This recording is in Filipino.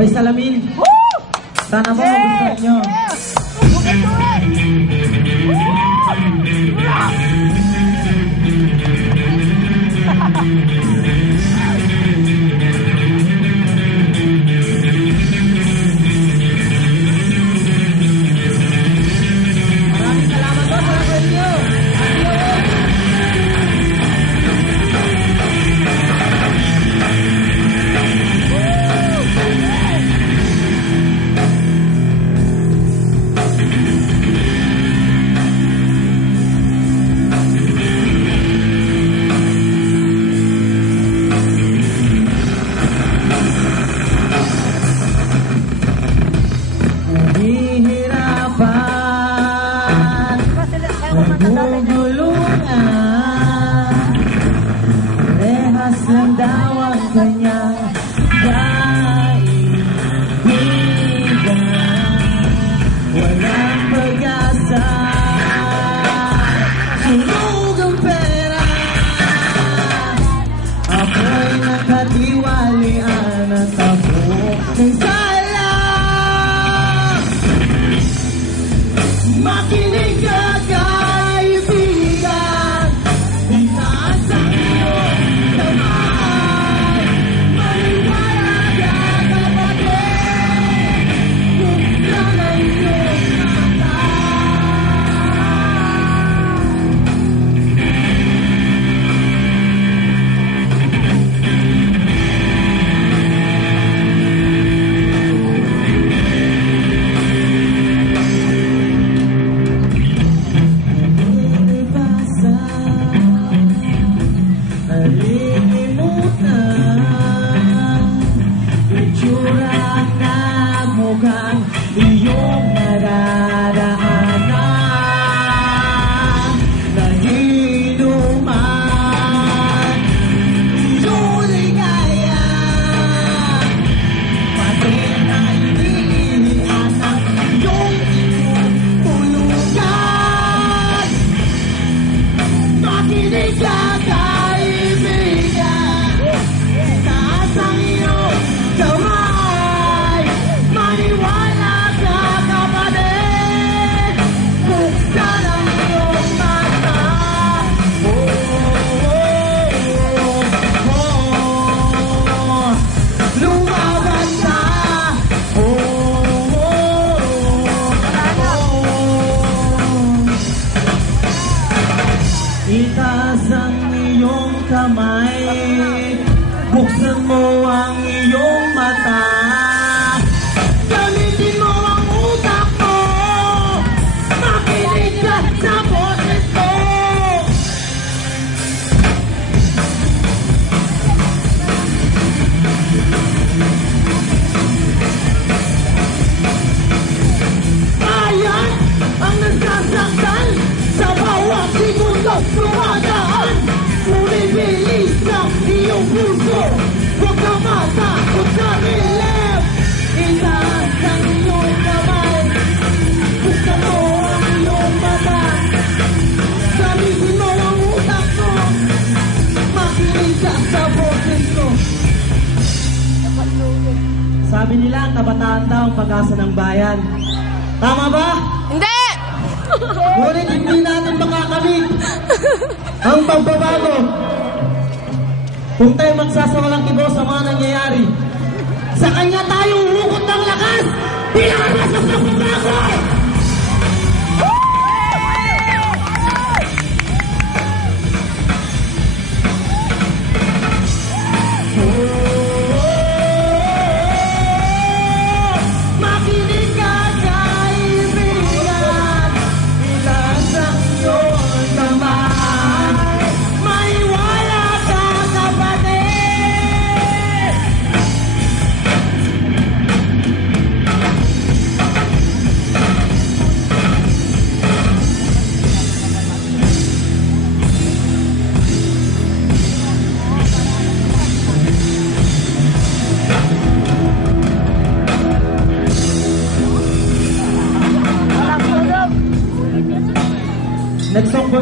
May salamin. Sana po magustuhan nyo. Itaas ang iyong kamay, buksan mo ang iyong mata, gamitin mo ang utak mo, makinig ka sa boses ko. Ayan ang nasasaktan sa bawat segundo. Sumadaan, bumibilis ng iyong puso. Huwag ka matakot sa nilim. Itaas ang iyong kamay, buksan mo ang iyong mata, gamitin mo ang utak mo, makinig ka sa boses ko. Sabi nila, ang kabataan daw ang pag-asa ng bayan. Tama ba? Hindi! Ngunit hindi natin makakamit ang pagbabago kung tayo magsasawalang kibo sa mga nangyayari. Sa kanya tayo hukot ng lakas bilang sa pagbabago! Next song po